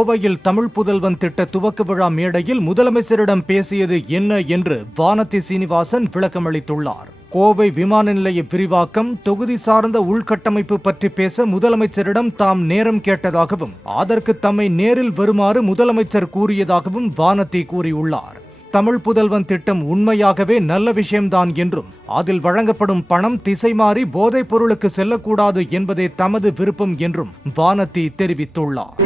கோவையில் தமிழ் புதல்வன் திட்ட துவக்க விழா மேடையில் முதலமைச்சரிடம் பேசியது என்ன என்று வானதி சீனிவாசன் விளக்கமளித்துள்ளார். கோவை விமான நிலைய விரிவாக்கம், தொகுதி சார்ந்த உள்கட்டமைப்பு பற்றி பேச முதலமைச்சரிடம் தாம் நேரம் கேட்டதாகவும் அதற்கு தம்மை நேரில் வருமாறு முதலமைச்சர் கூறியதாகவும் வானதி கூறியுள்ளார். தமிழ் புதல்வன் திட்டம் உண்மையாகவே நல்ல விஷயம்தான் என்றும் அதில் வழங்கப்படும் பணம் திசை மாறி போதைப் பொருளுக்கு செல்லக்கூடாது என்பதே தமது விருப்பம் என்றும் வானதி தெரிவித்துள்ளார்.